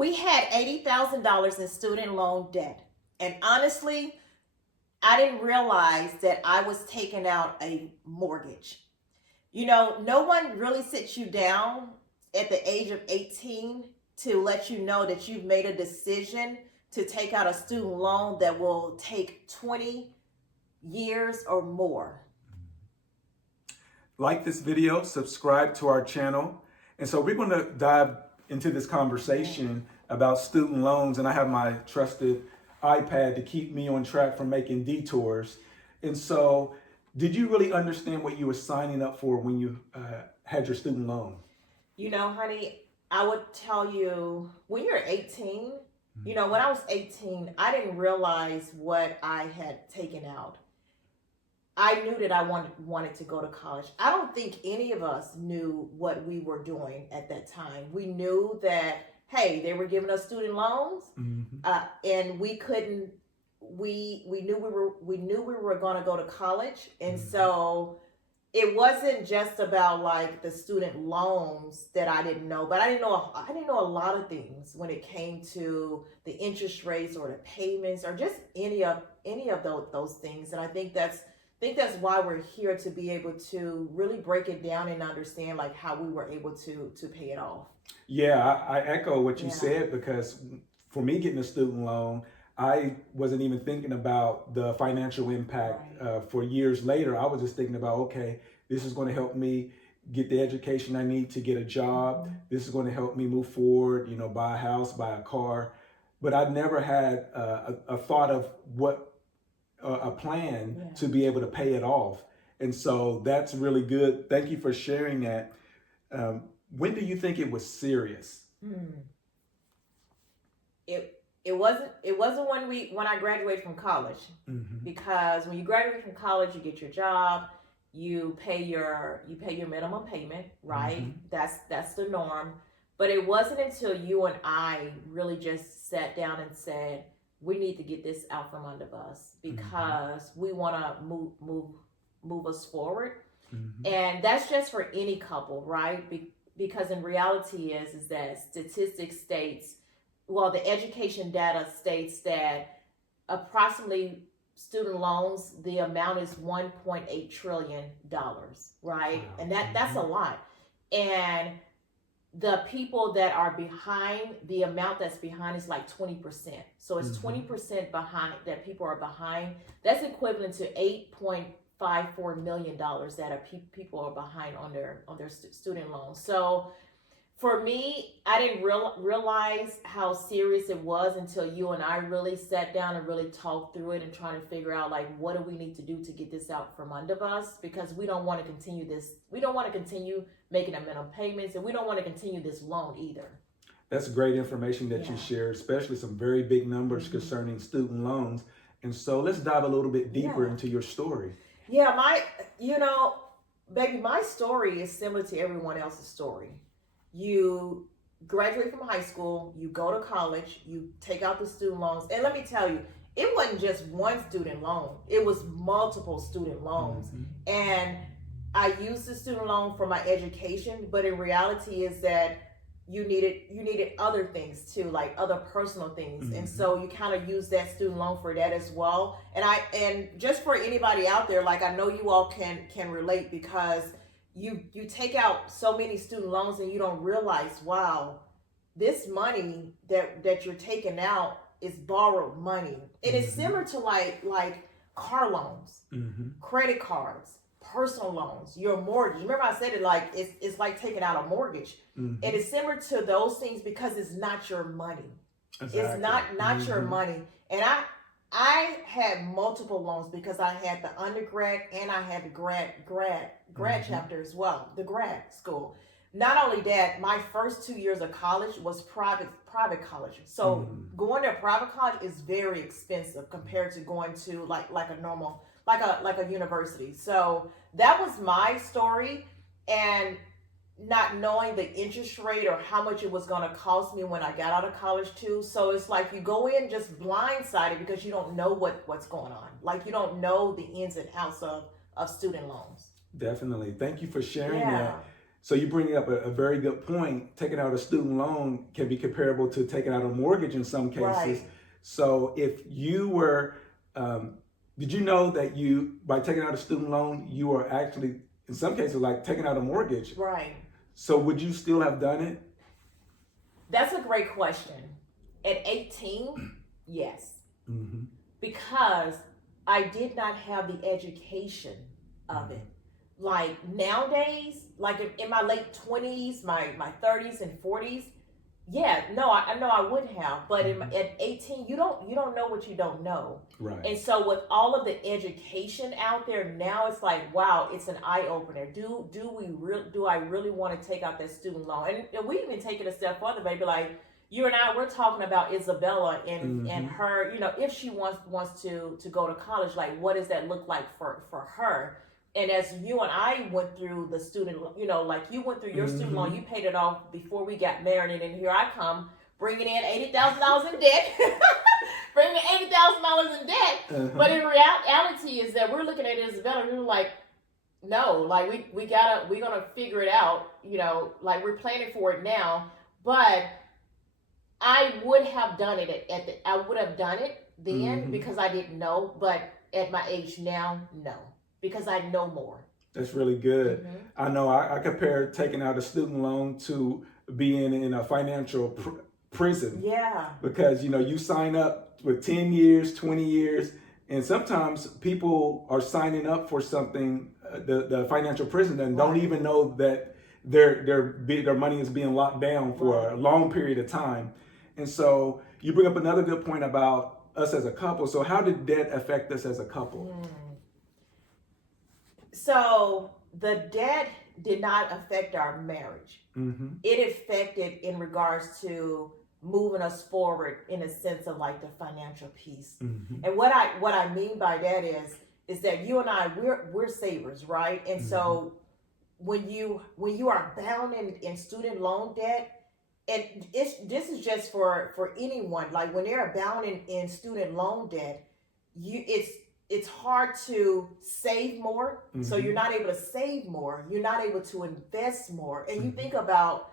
We had $80,000 in student loan debt. And honestly, I didn't realize that I was taking out a mortgage. No one really sits you down at the age of 18 to let you know that you've made a decision to take out a student loan that will take 20 years or more. Like this video, subscribe to our channel. And so we're going to dive into this conversation about student loans. And I have my trusted iPad to keep me on track from making detours. And so did you really understand what you were signing up for when you had your student loan? Honey, I would tell you when you're 18, when I was 18, I didn't realize what I had taken out. I knew that I wanted to go to college. I don't think any of us knew what we were doing at that time. We knew that, hey, they were giving us student loans, and we couldn't. We knew we were going to go to college, and so it wasn't just about like the student loans that I didn't know, but I didn't know a lot of things when it came to the interest rates or the payments or just any of those things. And I think that's why we're here, to be able to really break it down and understand like how we were able to pay it off. Yeah, I echo what you said, because for me getting a student loan, I wasn't even thinking about the financial impact for years later. I was just thinking about, okay, this is going to help me get the education I need to get a job. This is going to help me move forward, buy a house, buy a car. But I never had a thought of a plan to be able to pay it off. And so that's really good. Thank you for sharing that. When do you think it was serious? It wasn't when I graduated from college, because when you graduate from college, you get your job, you pay your minimum payment, right? That's the norm. But it wasn't until you and I really just sat down and said, we need to get this out from under us, because we want to move us forward. And that's just for any couple, right? Because in reality is that statistics states, the education data states that approximately student loans, the amount is $1.8 trillion, right? Wow. And that's a lot. And the people that are behind, the amount that's behind is like 20%. So it's 20% behind, that people are behind. That's equivalent to $8.54 million that people are behind on their student loans. So for me, I didn't realize how serious it was until you and I really sat down and really talked through it and trying to figure out like, what do we need to do to get this out from under us? Because we don't want to continue this. We don't want to continue making the minimum payments, and we don't want to continue this loan either. That's great information that you shared, especially some very big numbers concerning student loans. And so let's dive a little bit deeper into your story. Yeah, baby, my story is similar to everyone else's story. You graduate from high school, you go to college, you take out the student loans. And let me tell you, it wasn't just one student loan. It was multiple student loans. And I used the student loan for my education, but in reality is that you needed other things too, like other personal things. And so you kind of use that student loan for that as well. And just for anybody out there, like I know you all can relate, because you take out so many student loans and you don't realize, wow, this money that you're taking out is borrowed money. And it's similar to like car loans, credit cards, personal loans, your mortgage. Remember I said it, like it's like taking out a mortgage. And it's similar to those things, because it's not your money. Exactly. It's not your money. And I had multiple loans, because I had the undergrad and I had the grad chapter as well, the grad school. Not only that, my first 2 years of college was private college. So going to a private college is very expensive compared to going to like a normal, like a university. So that was my story, and not knowing the interest rate or how much it was going to cost me when I got out of college too. So it's like you go in just blindsided, because you don't know what's going on. Like you don't know the ins and outs of student loans. Definitely. Thank you for sharing that. So you bring up a very good point. Taking out a student loan can be comparable to taking out a mortgage in some cases. Right. So if you were, did you know that you, by taking out a student loan, you are actually, in some cases, like taking out a mortgage? Right. So would you still have done it? That's a great question. At 18, yes. Mm-hmm. Because I did not have the education of it. Like nowadays, like in my late 20s, my 30s and 40s, yeah, no, I know I would have, but at 18, you don't know what you don't know. Right. And so with all of the education out there now, it's like, wow, it's an eye opener. Do I really want to take out that student loan? And we even take it a step further, baby. Like you and I, we're talking about Isabella and her, if she wants to go to college, like what does that look like for her? And as you and I went through the student, like you went through your student loan, you paid it off before we got married, and then here I come bringing in $80,000 in debt, bringing $80,000 in debt. But in reality, is that we're looking at Isabella, and we're like, no, like we're gonna figure it out, like we're planning for it now. But I would have done it I would have done it then because I didn't know, but at my age now, no. Because I know more. That's really good. I know I compare taking out a student loan to being in a financial prison. Yeah. Because, you sign up with 10 years, 20 years, and sometimes people are signing up for something, the financial prison, and don't even know that their money is being locked down for a long period of time. And so you bring up another good point about us as a couple. So how did debt affect us as a couple? So the debt did not affect our marriage. It affected in regards to moving us forward in a sense of like the financial piece. And what I mean by that is that you and I, we're savers, right? And so when you are bound in student loan debt, and this is just for anyone, like when they're bound in student loan debt, it's hard to save more. So you're not able to save more. You're not able to invest more. And you think about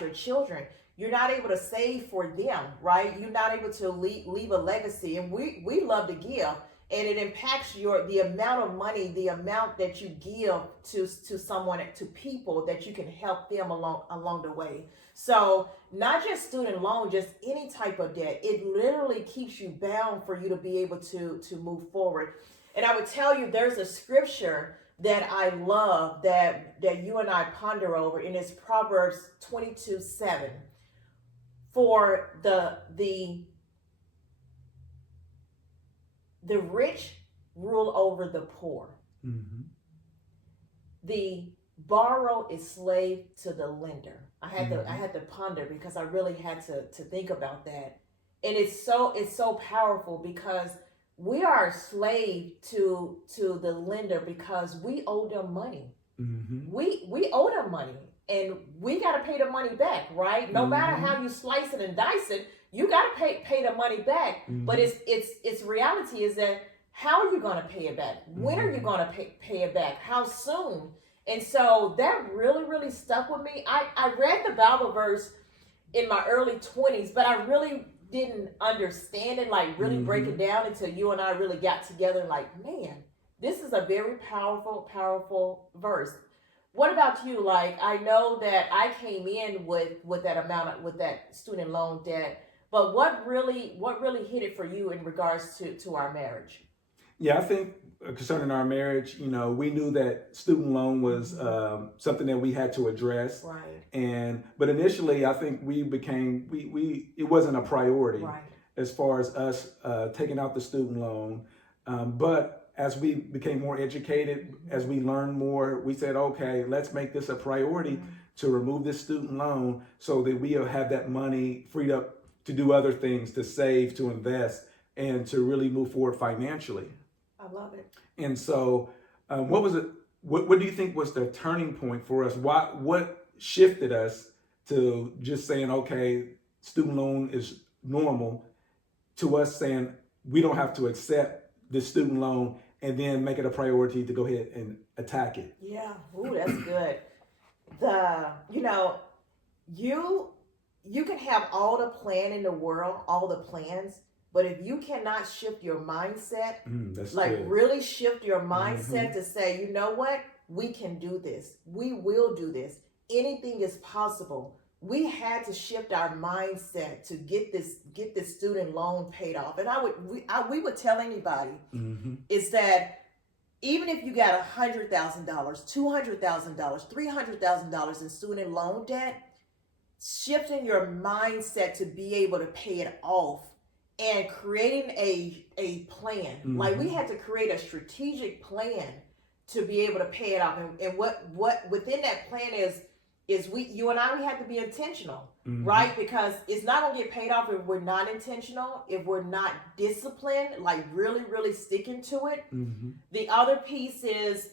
your children. You're not able to save for them, right? You're not able to leave a legacy. And we love to give. And it impacts the amount of money, the amount that you give to someone, to people that you can help them along the way. So not just student loan, just any type of debt. It literally keeps you bound for you to be able to move forward. And I would tell you, there's a scripture that I love that you and I ponder over, and it's Proverbs 22:7. For the rich rule over the poor. The borrower is slave to the lender. I had to ponder because I really had to think about that. And it's so powerful because we are a slave to the lender because we owe them money. We owe them money, and we got to pay the money back, right? No matter how you slice it and dice it, you got to pay the money back. But it's reality is that how are you going to pay it back? When are you going to pay it back? How soon? And so that really, really stuck with me. I read the Bible verse in my early 20s, but I really didn't understand it, like really break it down until you and I really got together and like, man, this is a very powerful, powerful verse. What about you? Like, I know that I came in with that amount with that student loan debt, but what really hit it for you in regards to our marriage? Yeah, I think concerning our marriage, we knew that student loan was something that we had to address. Right. But initially, I think it wasn't a priority as far as us taking out the student loan. But as we became more educated, as we learned more, we said, okay, let's make this a priority to remove this student loan so that we'll have that money freed up to do other things, to save, to invest, and to really move forward financially. I love it. And so what was it? What do you think was the turning point for us? What shifted us to just saying, okay, student loan is normal, to us saying we don't have to accept the student loan and then make it a priority to go ahead and attack it? Yeah. Ooh, that's good. you know, you can have all the plan in the world, all the plans, but if you cannot shift your mindset, That's like good. really shift your mindset Mm-hmm. to say, you know what, we can do this, we will do this, anything is possible. We had to shift our mindset to get this student loan paid off. And we would tell anybody Mm-hmm. is that even if you got $100,000, $200,000, $300,000 in student loan debt, shifting your mindset to be able to pay it off and creating a plan. Mm-hmm. Like we had to create a strategic plan to be able to pay it off. And what within that plan is you and I, we have to be intentional, Mm-hmm. right? Because it's not gonna get paid off if we're not intentional, if we're not disciplined, like really, really sticking to it. Mm-hmm. The other piece is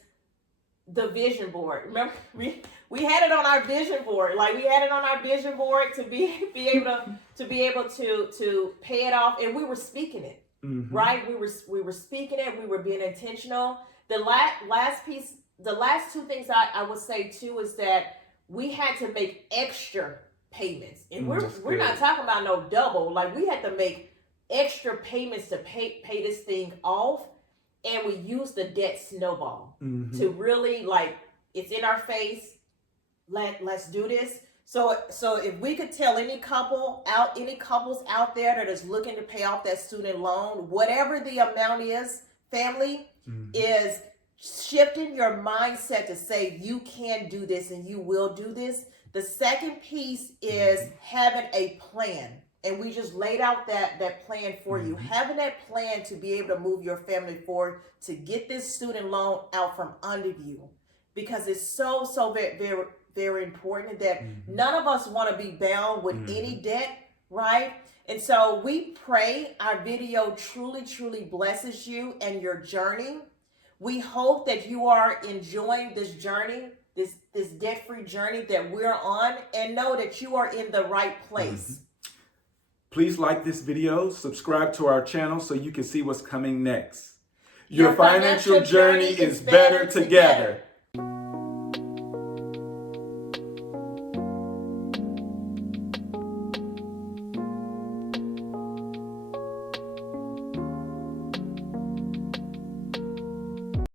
the vision board. Remember, we had it on our vision board. Like we had it on our vision board to be able to pay it off, and we were speaking it. Mm-hmm. Right? We were speaking it. We were being intentional. The last piece, the last two things I would say too is that we had to make extra payments, and we're not talking about no double. Like we had to make extra payments to pay this thing off. And we use the debt snowball Mm-hmm. to really, like, it's in our face. Let's do this. So if we could tell any couples out there that is looking to pay off that student loan, whatever the amount is, family, Mm-hmm. is shifting your mindset to say you can do this and you will do this. The second piece is having a plan. And we just laid out that plan for you. Mm-hmm. Having that plan to be able to move your family forward, to get this student loan out from under you. Because it's so very, very, very important that none of us want to be bound with any debt, right? And so we pray our video truly, truly blesses you and your journey. We hope that you are enjoying this journey, this debt-free journey that we're on, and know that you are in the right place. Mm-hmm. Please like this video, subscribe to our channel so you can see what's coming next. Your financial journey is better together.